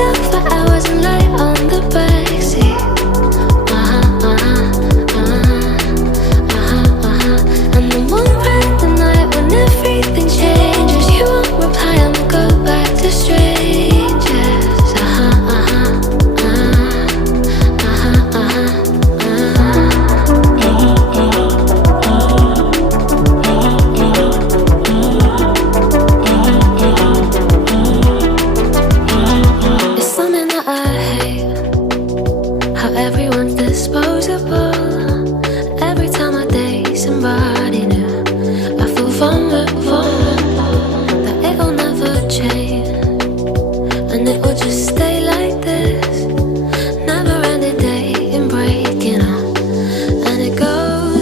up for hours and lie on the backseat. And the one random night when everything changes, you won't reply and we'll go back to strangers. It's something that I hate, how everyone's disposable. Every time I days and by